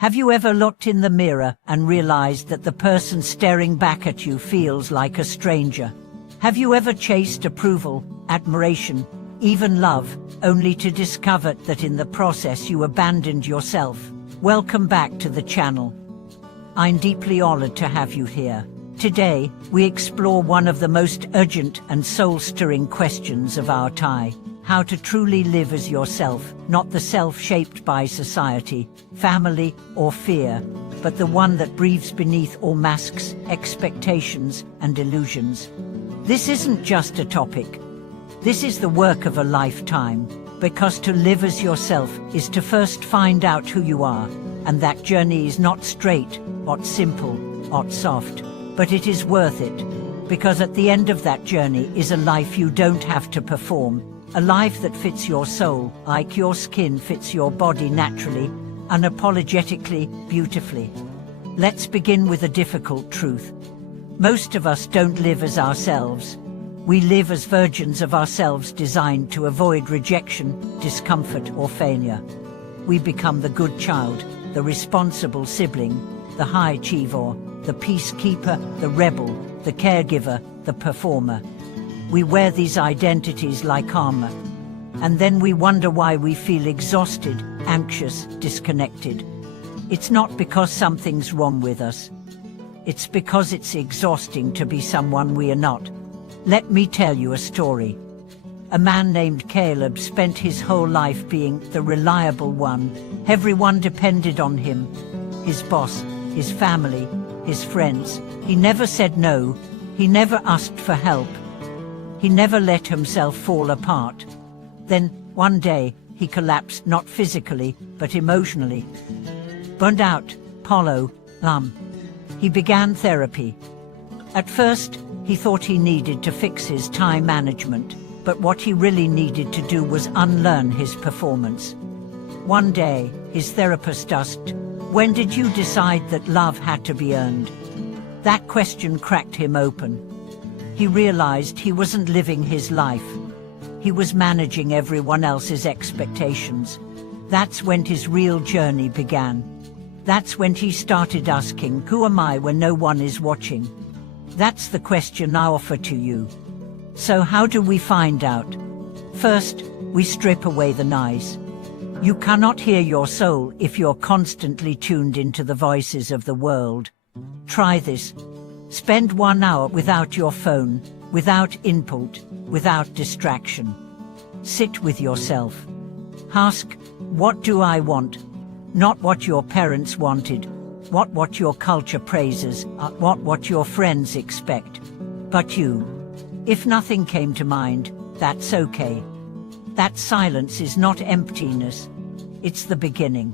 Have you ever looked in the mirror and realized that the person staring back at you feels like a stranger? Have you ever chased approval, admiration, even love, only to discover that in the process you abandoned yourself? Welcome back to the channel. I'm deeply honored to have you here. Today, we explore one of the most urgent and soul-stirring questions of our time: how to truly live as yourself, not the self shaped by society, family, or fear, but the one that breathes beneath all masks, expectations, and illusions. This isn't just a topic. This is the work of a lifetime, because to live as yourself is to first find out who you are, and that journey is not straight, not simple, not soft, but it is worth it, because at the end of that journey is a life you don't have to perform, a life that fits your soul, like your skin fits your body naturally, unapologetically, beautifully. Let's begin with a difficult truth. Most of us don't live as ourselves. We live as versions of ourselves designed to avoid rejection, discomfort, or failure. We become the good child, the responsible sibling, the high achiever, the peacekeeper, the rebel, the caregiver, the performer. We wear these identities like armor, and then we wonder why we feel exhausted, anxious, disconnected. It's not because something's wrong with us. It's because it's exhausting to be someone we are not. Let me tell you a story. A man named Caleb spent his whole life being the reliable one. Everyone depended on him. His boss, his family, his friends. He never said no. He never asked for help. He never let himself fall apart. Then, one day, he collapsed, not physically, but emotionally. Burned out, hollow, numb. He began therapy. At first, he thought he needed to fix his time management, but what he really needed to do was unlearn his performance. One day, his therapist asked, "When did you decide that love had to be earned?" That question cracked him open. He realized he wasn't living his life. He was managing everyone else's expectations. That's when his real journey began. That's when he started asking, "Who am I when no one is watching?" That's the question I offer to you. So how do we find out? First, we strip away the noise. You cannot hear your soul if you're constantly tuned into the voices of the world. Try this. Spend 1 hour without your phone, without input, without distraction. Sit with yourself. Ask, what do I want? Not what your parents wanted, what your culture praises, what your friends expect, but you. If nothing came to mind, that's okay. That silence is not emptiness, it's the beginning.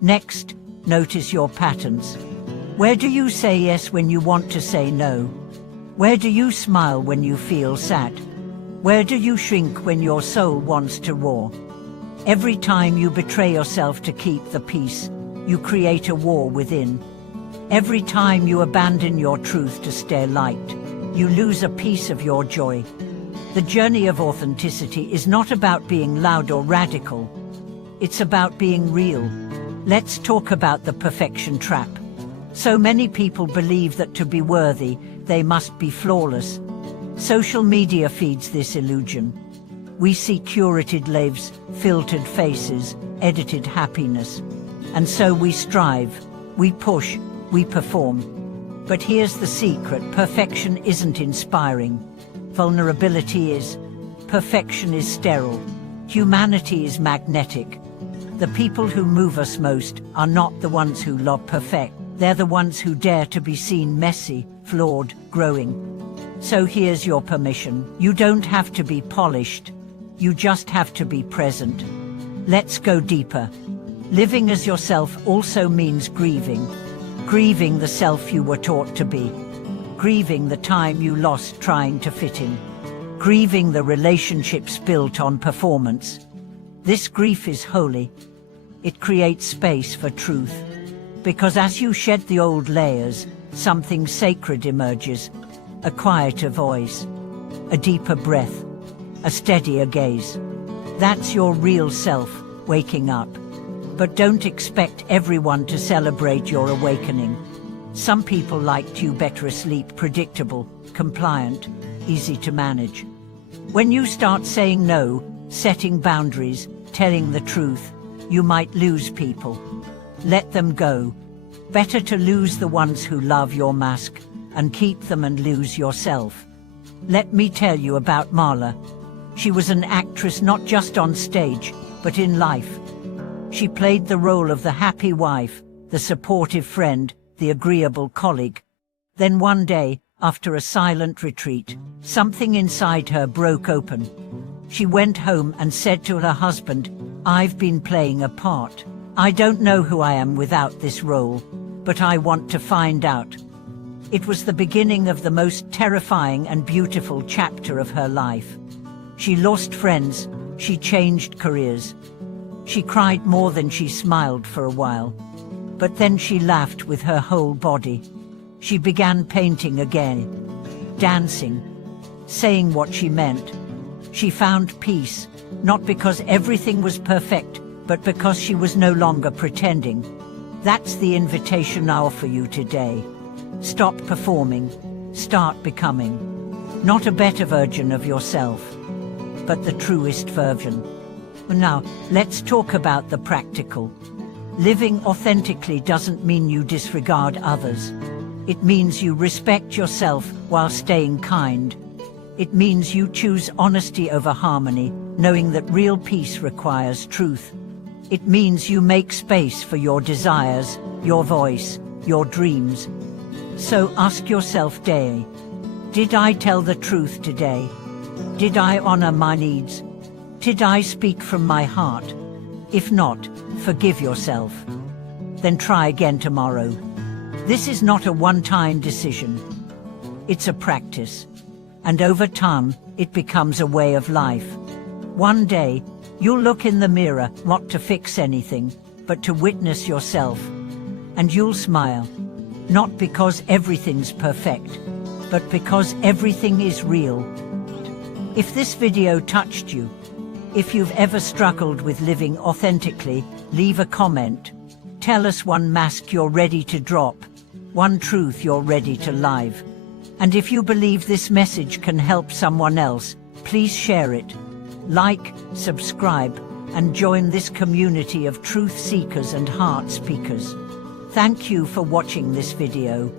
Next, notice your patterns. Where do you say yes when you want to say no? Where do you smile when you feel sad? Where do you shrink when your soul wants to roar? Every time you betray yourself to keep the peace, you create a war within. Every time you abandon your truth to stay light, you lose a piece of your joy. The journey of authenticity is not about being loud or radical. It's about being real. Let's talk about the perfection trap. So many people believe that to be worthy, they must be flawless. Social media feeds this illusion. We see curated lives, filtered faces, edited happiness. And so we strive, we push, we perform. But here's the secret: perfection isn't inspiring. Vulnerability is. Perfection is sterile. Humanity is magnetic. The people who move us most are not the ones who love perfect. They're the ones who dare to be seen messy, flawed, growing. So here's your permission. You don't have to be polished. You just have to be present. Let's go deeper. Living as yourself also means grieving. Grieving the self you were taught to be. Grieving the time you lost trying to fit in. Grieving the relationships built on performance. This grief is holy. It creates space for truth. Because as you shed the old layers, something sacred emerges. A quieter voice, a deeper breath, a steadier gaze. That's your real self waking up. But don't expect everyone to celebrate your awakening. Some people liked you better asleep, predictable, compliant, easy to manage. When you start saying no, setting boundaries, telling the truth, you might lose people. Let them go. Better to lose the ones who love your mask and keep them and lose yourself. Let me tell you about Marla. She was an actress not just on stage, but in life. She played the role of the happy wife, the supportive friend, the agreeable colleague. Then one day, after a silent retreat, something inside her broke open. She went home and said to her husband, "I've been playing a part. I don't know who I am without this role, but I want to find out." It was the beginning of the most terrifying and beautiful chapter of her life. She lost friends, she changed careers. She cried more than she smiled for a while. But then she laughed with her whole body. She began painting again, dancing, saying what she meant. She found peace, not because everything was perfect, but because she was no longer pretending. That's the invitation I offer you today. Stop performing, start becoming. Not a better version of yourself, but the truest version. Now, let's talk about the practical. Living authentically doesn't mean you disregard others. It means you respect yourself while staying kind. It means you choose honesty over harmony, knowing that real peace requires truth. It means you make space for your desires, your voice, your dreams. So ask yourself daily, did I tell the truth today? Did I honor my needs? Did I speak from my heart? If not, forgive yourself. Then try again tomorrow. This is not a one-time decision. It's a practice. And over time, it becomes a way of life. One day, you'll look in the mirror, not to fix anything, but to witness yourself. And you'll smile. Not because everything's perfect, but because everything is real. If this video touched you, if you've ever struggled with living authentically, leave a comment. Tell us one mask you're ready to drop, one truth you're ready to live. And if you believe this message can help someone else, please share it. Like, subscribe, and join this community of truth seekers and heart speakers. Thank you for watching this video.